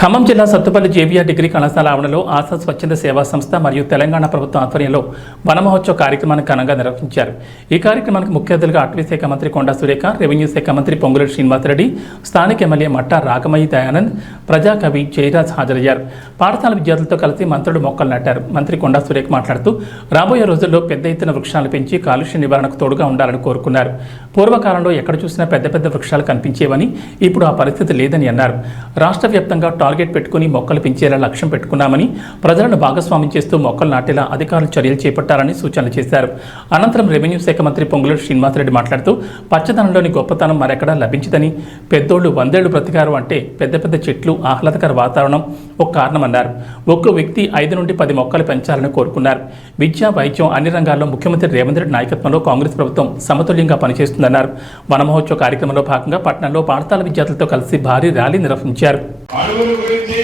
ఖమ్మం జిల్లా Sathupalli JVR degree కళాశాల ఆవరణలో ఆశా స్వచ్ఛంద సేవా సంస్థ మరియు తెలంగాణ ప్రభుత్వం ఆధ్వర్యంలో వన మహోత్సవ కార్యక్రమాన్ని ఘనంగా నిర్వహించారు. ఈ కార్యక్రమానికి ముఖ్య అతిథులుగా అటవీ శాఖ మంత్రి కొండా సురేఖ, రెవెన్యూ శాఖ మంత్రి పొంగులేటి శ్రీనివాసరెడ్డి, స్థానిక ఎమ్మెల్యే మట్టా రాకమయ్యి దయానంద్, ప్రజాకవి జయరాజ్ హాజరయ్యారు. పాఠశాల విద్యార్థులతో కలిసి మంత్రులు మొక్కలు నాటారు. మంత్రి కొండా సురేఖ మాట్లాడుతూ రాబోయే రోజుల్లో పెద్ద ఎత్తున వృక్షాలు పెంచి కాలుష్య నివారణకు తోడుగా ఉండాలని కోరుకున్నారు. పూర్వకాలంలో ఎక్కడ చూసినా పెద్ద పెద్ద వృక్షాలు కనిపించేవని, ఇప్పుడు ఆ పరిస్థితి లేదని అన్నారు. రాష్ట్ర వ్యాప్తంగా టార్గెట్ పెట్టుకుని మొక్కలు పెంచేలా లక్ష్యం పెట్టుకున్నామని, ప్రజలను భాగస్వామ్యం చేస్తూ మొక్కలు నాటేలా అధికారులు చర్యలు చేపట్టాలని సూచనలు చేశారు. అనంతరం రెవెన్యూ శాఖ మంత్రి పొంగులేటి శ్రీనివాసరెడ్డి మాట్లాడుతూ పచ్చదనంలోని గొప్పతనం మరెక్కడా లభించదని, పెద్దోళ్లు 100 ఏళ్లు బ్రతికారు అంటే పెద్ద పెద్ద చెట్లు, ఆహ్లాదకర వాతావరణం ఒక కారణమన్నారు. ఒక్కో వ్యక్తి 5 నుండి 10 మొక్కలు పెంచాలని కోరుకున్నారు. విద్య, వైద్యం అన్ని రంగాల్లో ముఖ్యమంత్రి రేవంత్ రెడ్డి నాయకత్వంలో కాంగ్రెస్ ప్రభుత్వం సమతుల్యంగా పనిచేస్తుందన్నారు. వన మహోత్సవ కార్యక్రమంలో భాగంగా పట్టణంలో పాఠశాల విద్యార్థులతో కలిసి భారీ ర్యాలీ నిర్వహించారు. అడవుల గురించి,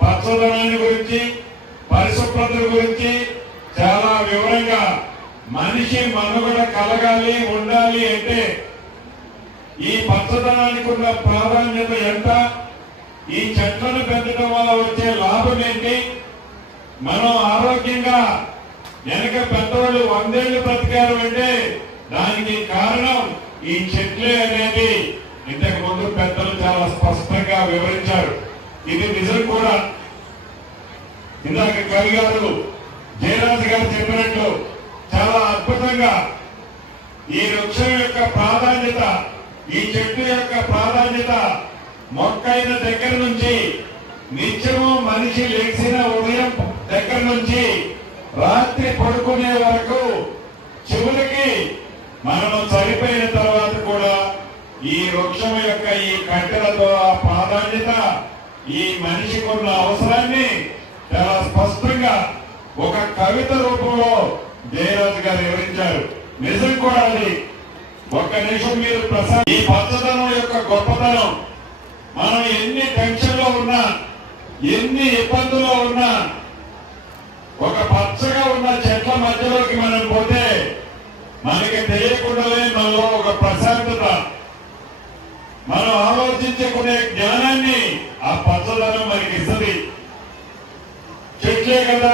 పచ్చదనాన్ని గురించి, పరిశుభ్రత గురించి చాలా వివరంగా మనిషి మనుగడ కలగాలి, ఉండాలి అంటే ఈ పచ్చదనానికి ఉన్న ప్రాధాన్యత ఎంత, ఈ చెట్లను పెంచడం వల్ల వచ్చే లాభం ఏంటి, మనం ఆరోగ్యంగా వెనక పెద్దవాళ్ళు 100 ఏళ్లు బ్రతికారు అంటే దానికి కారణం ఈ చెట్లే అనేది ఇంతకు ముందు పెద్దలు చాలా స్పష్టంగా వివరించారు. ఇది నిజం కూడా. ఇందాక కవి గారు, జయరాజ్ గారు చెప్పినట్లు చాలా అద్భుతంగా ఈ వృక్షం యొక్క ప్రాధాన్యత, ఈ చెట్టు యొక్క ప్రాధాన్యత మొక్కైన దగ్గర నుంచి నిత్యము మనిషి లేచిన ఉదయం దగ్గర నుంచి రాత్రి పడుకునే వరకు, చివరికి మనము చనిపోయిన తర్వాత కూడా ఈ వృక్షం యొక్క ఈ కట్టెలతో ఆ ప్రాధాన్యత, ఈ మనిషికి ఉన్న అవసరాన్ని చాలా స్పష్టంగా ఒక కవిత రూపంలో జయరాజ్ గారు వివరించారు. నిజం కూడా అది. ఒక్క నిమిషం మీరు ఈ పచ్చదనం యొక్క గొప్పతనం, మనం ఎన్ని టెన్షన్లో ఉన్నా, ఎన్ని ఇబ్బందుల్లో ఉన్నా, ఒక పచ్చగా ఉన్న చెట్ల మధ్యలోకి మనం పోతే మనకి తెలియకుండానే మనలో ఒక ప్రశాంతత, మనం ఆలోచించుకునే జ్ఞానాన్ని ఆ పచ్చదనం మనకి ఇస్తుంది. చెట్లే కదా,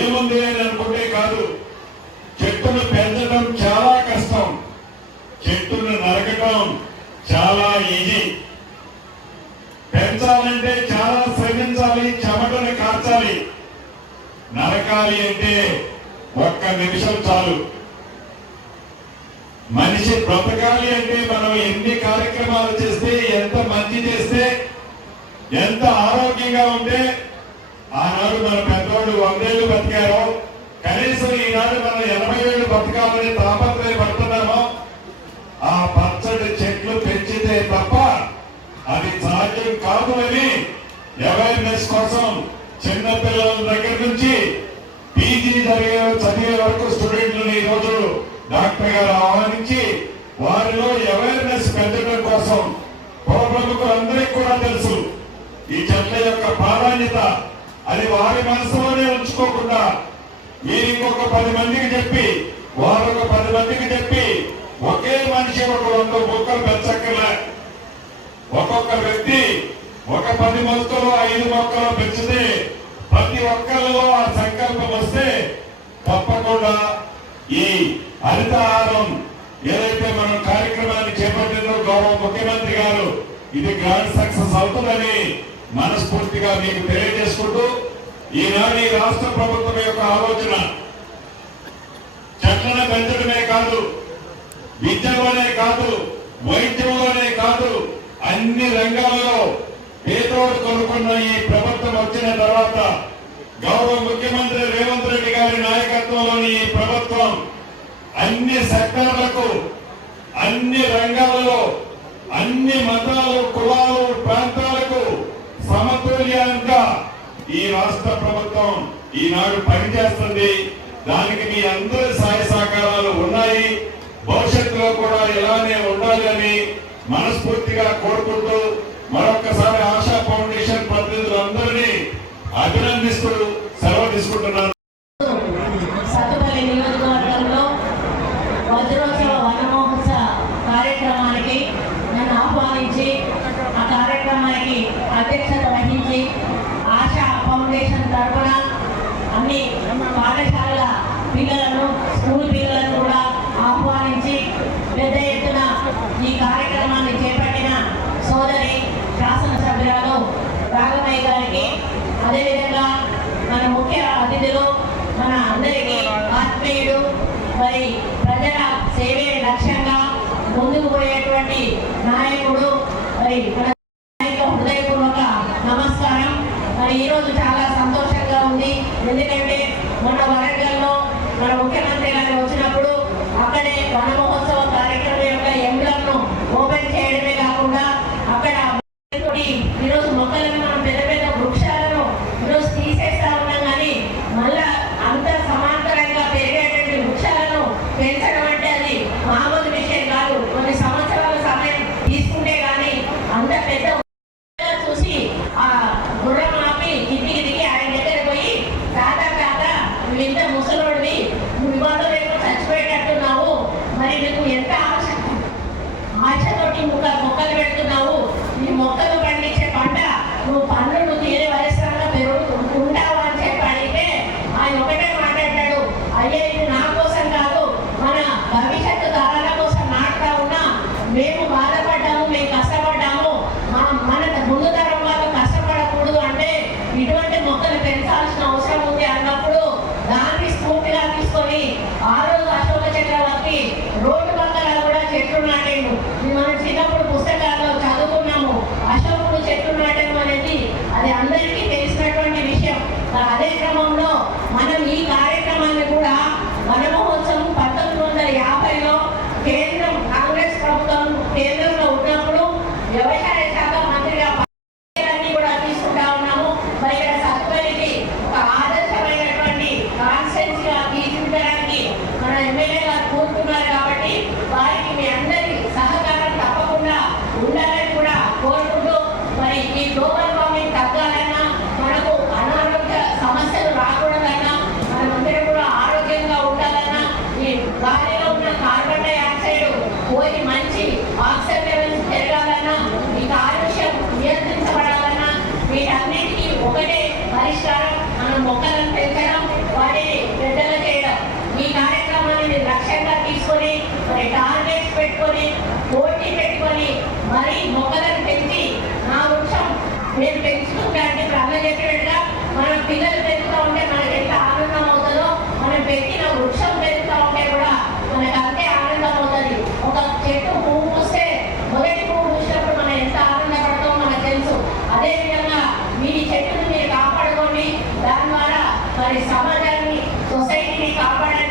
ఏముంది అని అనుకుంటే కాదు. చెట్టును పెంచడం చాలా కష్టం, చెట్టును నరకడం చాలా ఈజీ. పెంచాలంటే చాలా శ్రమించాలి, చెమటను కార్చాలి. నరకాలి అంటే ఒక్క నిమిషం చాలు. మనిషి బ్రతకాలి అంటే మనం ఎన్ని కార్యక్రమాలు చేస్తే, ఎంత మంచి చేస్తే, ఎంత ఆరోగ్యంగా ఉంటే ఆనాడు మన పెద్దవాళ్ళు 100 ఏళ్లు బతికారో, కనీసం ఈనాడు మనం 80 ఏళ్లు బతకాలని తాపత్రయపడుతున్నామో, ఆ పచ్చడి చెట్లు పెంచితే తప్ప అది సాధ్యం కాదు అని అవేర్నెస్ కోసం చిన్నపిల్లల దగ్గర నుంచి పీజీ చదివే వరకు స్టూడెంట్లను ఈ రోజు డాక్టర్ గారు ఆహ్వానించి వారిలో అవేర్నెస్ పెంచడం కోసం ప్రముఖులందరికీ కూడా తెలుసు ఈ చెట్ల యొక్క ప్రాధాన్యత. అది వారి మనసులోనే ఉంచుకోకుండా మీరు ఇంకొక 10 మందికి చెప్పి, వారొక 10 మందికి చెప్పి, ఒకే మనిషి ఒక 100 మొక్కలు పెంచక్కర్లే. ఒక్కొక్క వ్యక్తి ఒక 10 మొక్కలు, 5 మొక్కలు పెంచితే ప్రతి ఒక్కరిలో ఆ సంకల్పం వస్తే తప్పకుండా ఈ హరితహారం ఏదైతే మనం కార్యక్రమాన్ని చేపట్టిందో గౌరవ ముఖ్యమంత్రి గారు ఇది గ్రాండ్ సక్సెస్ అవుతుందని మనస్ఫూర్తిగా మీకు తెలియజేసుకుంటూ, ఈనాడు ఈ రాష్ట్ర ప్రభుత్వం యొక్క ఆలోచన చెట్లను పెంచడమే కాదు, విద్యలోనే కాదు, వైద్యంలోనే కాదు, అన్ని రంగాలలో పేదోడు కొనుక్కున్న ఈ ప్రభుత్వం వచ్చిన తర్వాత గౌరవ ముఖ్యమంత్రి రేవంత్ రెడ్డి గారి నాయకత్వంలోని ఈ ప్రభుత్వం అన్ని సెక్టార్లకు, అన్ని రంగాలలో, అన్ని మతాలు, కులాలు, ప్రాంతాలకు సమతుల్యంగా ఈ రాష్ట్ర ప్రభుత్వం ఈనాడు పనిచేస్తుంది. దానికి మీ అందరి సహాయ సహకారాలు ఉన్నాయి. భవిష్యత్తులో కూడా ఇలానే ఉండాలి అని మనస్ఫూర్తిగా కోరుకుంటూ మరొకసారి ఆశా ఫౌండేషన్ ప్రతినిధులందరినీ అభినందిస్తూ సెలవు తీసుకుంటున్నాను. సత్తుపల్లి నియోజకవర్గంలో వజ్రోత్సవ వన మహోత్సవ కార్యక్రమానికి నన్ను ఆహ్వానించి ఆ కార్యక్రమానికి అధ్యక్షత వహించి మరి ప్రజల సేవే లక్ష్యంగా ముందుకు పోయేటువంటి నాయకుడు. మరి హృదయపూర్వక నమస్కారం. మరి ఈరోజు చాలా సంతోషంగా ఉంది. ఎందుకంటే మన వరంగల్లో మన ముఖ్యమంత్రి గారు వచ్చినప్పుడు అక్కడే వన మహోత్సవ కార్యక్రమం యొక్క ఎంబ్లంను ఓపెన్ చేయడమే కాకుండా అక్కడ ఈరోజు మొక్కలను మనం పెద్ద పెద్ద వృక్షాలను ఈరోజు తీసేస్తా ఉన్నాం, కానీ మళ్ళా అంత సమాంతరంగా పెరిగేటువంటి వృక్షాలను పెంచడం అంటే అది మామూలు విషయం కాదు. కొన్ని సంవత్సరాల సమయం తీసుకుంటే కానీ అంత పెద్ద చూసి ఆ గుర్రం ఆపి కిందికి దిగి ఆయన దగ్గర పోయి తాత నువ్వు ఇంత ముసలోడివి, నువ్వు ఇవాళ రేపు చచ్చిపోయేటట్టున్నావు, మరి నీకు ఎంత ఆశతోటి మొక్కలు పెడుతున్నావు, నీ మొక్కలు పండించే పంట నువ్వు పన్నులు తీరే వయస్సుగా పెరుగుతుంటావు అని చెప్పి అడిగితే ఆయన ఒకటే మాట్లాడాడు, అయ్యే ఇది నా కోసం కాదు, మన భవిష్యత్తు తరాల కోసం నాటుతా ఉన్నా, మేము బాధపడ్డాము, మేము కష్టపడ్డాము, మన ముందు తరం వాళ్ళు కష్టపడకూడదు అంటే ఇటువంటి మొక్కలు పెంచాల్సిన అవసరం ఉంది అన్నప్పుడు దాన్ని స్ఫూర్తిగా తీసుకొని ఆ రోజు అశోక చక్రవర్తి రోడ్డు పక్కన కూడా చెట్లు నాటేను. మనం చిన్నప్పుడు పుస్తకాల్లో చదువుకున్నాము అశోకుడు చెట్లు నాటడం అనేది, అది అందరికీ తెలిసినటువంటి విషయం. అదే క్రమంలో మనం ఈ కార్యక్రమాన్ని కూడా వన మహోత్సవం 1950లో కేంద్రం కాంగ్రెస్ ప్రభుత్వం కేంద్రంలో ఉన్నప్పుడు వ్యవసాయ శాఖ మంత్రిగా కూడా తీసుకుంటా ఉన్నాము. మరి ఇక్కడ సత్వరికి ఒక ఆదర్శమైనటువంటి కాన్సెన్స్ గా తీర్చిదిద్దడానికి మన ఎమ్మెల్యే గారు కోరుతున్నారు కాబట్టి వారికి మీ అందరి సహకారం తప్పకుండా ఉండాలని కూడా కోరుకుంటూ, మరి ఈ గ్లోబల్ వార్మింగ్ తగ్గాలన్నా, మనకు అనారోగ్య సమస్యలు రాకూడదన్నా, మనమందరం కూడా ఆరోగ్యంగా ఉండాలన్నా, ఈ గాలిలో ఉన్న కార్బన్ డైఆక్సైడ్ పోయి మంచి ఆక్సిజన్ లెవెల్స్ పెరగాలన్నా, ఈ కాలుష్యం నియంత్రించబడాలన్నా, వీటన్నిటికీ ఒకటే పరిష్కారం మనం మొక్కలను పెంచడం, వాటిని పెద్దగా చేయడం. ఈ కార్యక్రమాన్ని లక్ష్యంగా తీసుకొని మరి టార్గెట్స్ పెట్టుకొని పోటీ పెట్టుకొని మరి మొక్కలను పెంచి నా వృక్షం నేను పెంచుకుంటా అంటే అన్న చెప్పినట్టుగా మన పిల్లలు పెరుగుతూ ఉంటే మనకి ఎంత ఆనందం అవుతుందో, మనం పెట్టిన వృక్షం పెరుగుతూ ఉంటే కూడా మనకు అంతే ఆనందం అవుతుంది. ఒక చెట్టు పువ్వు పూస్తే మొదటి పువ్వు పూసినప్పుడు మనం ఎంత ఆనందపడతామో మనకు తెలుసు. అదేవిధంగా మీ చెట్టును మీరు కాపాడుకోండి, దాని ద్వారా మరి సమాజాన్ని సొసైటీని కాపాడండి.